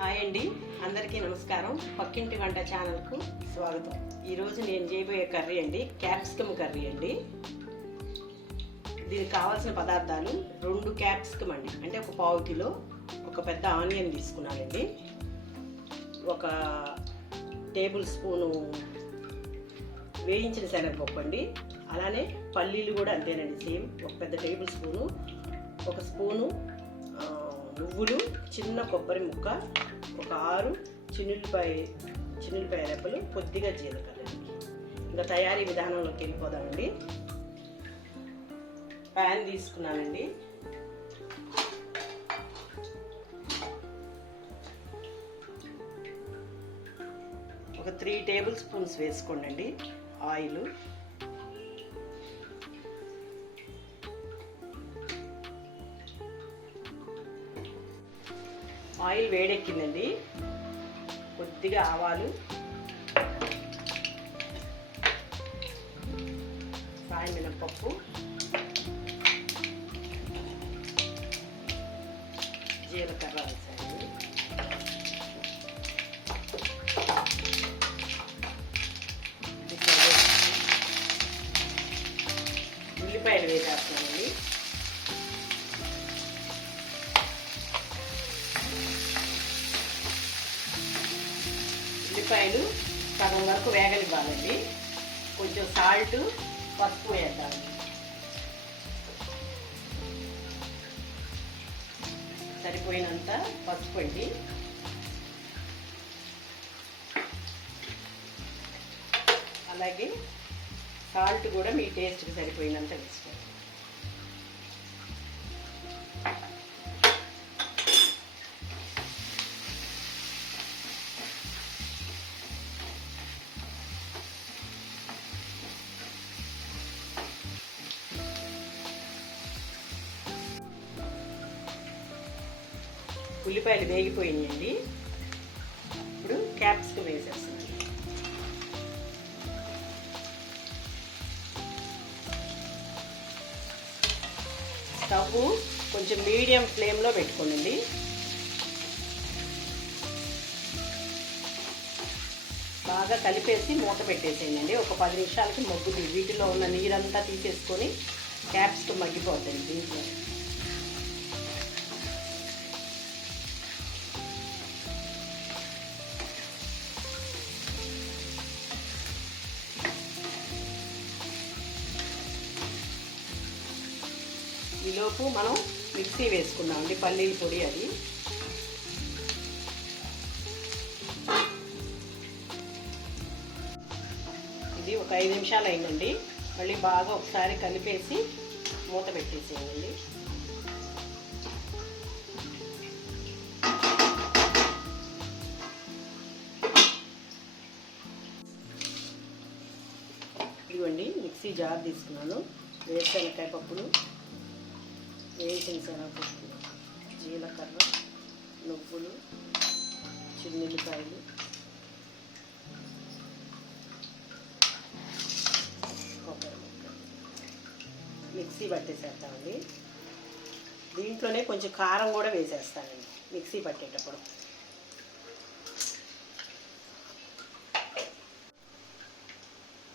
Hi అండి. అందరికీ నమస్కారం. పక్కింటి వంట ఛానల్కు స్వాగతం. ఈరోజు నేను చేయబోయే కర్రీ అండి క్యాప్సికమ్ కర్రీ అండి. దీనికి కావాల్సిన పదార్థాలు రెండు క్యాప్సికమ్ అండి. అంటే ఒక పావు కిలో ఒక పెద్ద ఆనియన్ తీసుకున్నానండి. ఒక టేబుల్ స్పూను వేయించిన శనగపప్పు అండి. అలానే పల్లీలు కూడా అంతేనండి సేమ్. ఒక పెద్ద టేబుల్ స్పూను ఒక స్పూను నువ్వులు చిన్న కొబ్బరి ముక్క ఒక ఆరు చిన్నులపాయ చిన్నులపాయ రెప్పలు కొద్దిగా జీలకర్ర. ఇంకా తయారీ విధానంలోకి వెళ్ళిపోదామండి. ప్యాన్ తీసుకున్నానండి. ఒక త్రీ టేబుల్ స్పూన్స్ వేసుకోండి ఆయిల్. ఆయిల్ వేడెక్కిందండి. కొద్దిగా ఆవాలు. సాయి మినప్పప్పు జీలకర్ర వేసాను. ఉల్లిపాయలు వేసేస్తామండి ఉల్లిపాయలు సగం వరకు వేగనివ్వాలండి. కొంచెం సాల్ట్ పసుపు వేద్దాం. సరిపోయినంత పసుపు అండి. అలాగే సాల్ట్ కూడా మీ టేస్ట్కి సరిపోయినంత వేసుకోండి. ఉల్లిపాయలు వేగిపోయినాయండి. ఇప్పుడు క్యాప్సికం వేసేస్తున్నాను స్టవ్ కొంచెం మీడియం ఫ్లేమ్లో పెట్టుకోండి బాగా కలిపేసి మూత పెట్టేసేయండి. ఒక పది నిమిషాలకి మొగ్గుతుంది. వీటిలో ఉన్న నీరంతా తీసేసుకొని క్యాప్సికం మగ్గిపోతుంది దీంట్లో. ఈలోపు మనం మిక్సీ వేసుకున్నామండి పల్లీల పొడి అది. ఇది ఒక ఐదు నిమిషాలు అయిందండి. మళ్ళీ బాగా ఒకసారి కలిపేసి మూత పెట్టేసేయండి. ఇదిగోండి మిక్సీ జార్ తీసుకున్నాను. వేరుశనకాయ పప్పులు. వేసిన శనగపప్పు జీలకర్ర నువ్వులు చిన్నుల్లిపాయలు కొబ్బరి ముక్క మిక్సీ పట్టేసేస్తామండి. దీంట్లోనే కొంచెం కారం కూడా వేసేస్తానండి మిక్సీ పట్టేటప్పుడు.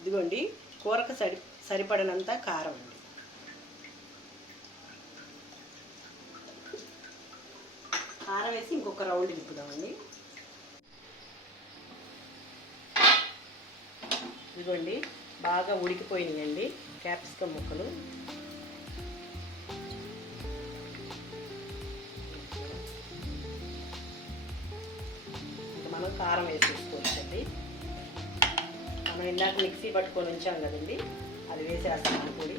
ఇదిగోండి కూరకు సరి సరిపడినంత కారం అండి కారం వేసి ఇంకొక రౌండ్ తిప్పుదామండి. ఇదిగోండి బాగా ఉడికిపోయినాయండి క్యాప్సికమ్ ముక్కలు. మనం కారం వేసేసుకోవచ్చండి. మనం ఇందాక మిక్సీ పట్టుకొని ఉంచాం కదండి అది వేసేస్తాం పొడి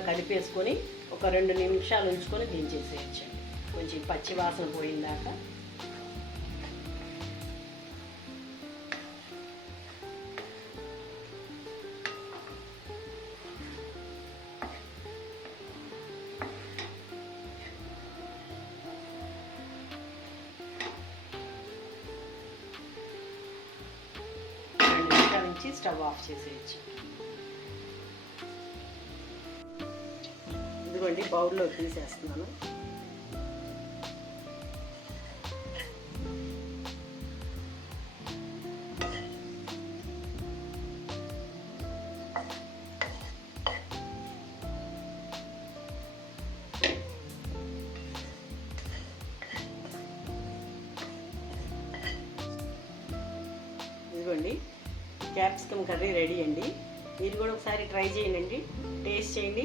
బాగా కలిపేసుకొని ఒక రెండు నిమిషాలు ఉంచుకొని దించేసేయచ్చు. కొంచెం పచ్చివాసన పోయిందాక. స్టవ్ ఆఫ్ చేసేయచ్చు. ఇదిగోండి బౌల్లో తీసేస్తున్నాను. ఇదిగోండి క్యాప్సికమ్ కర్రీ రెడీ అండి. మీరు కూడా ఒకసారి ట్రై చేయండి టేస్ట్ చేయండి.